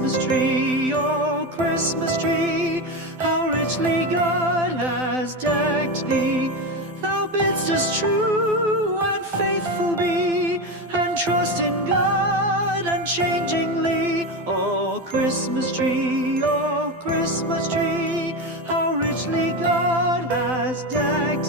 Christmas tree, oh Christmas tree, how richly God has decked thee. Thou bidst us true and faithful be, and trust in God unchangingly. Oh Christmas tree, how richly God has decked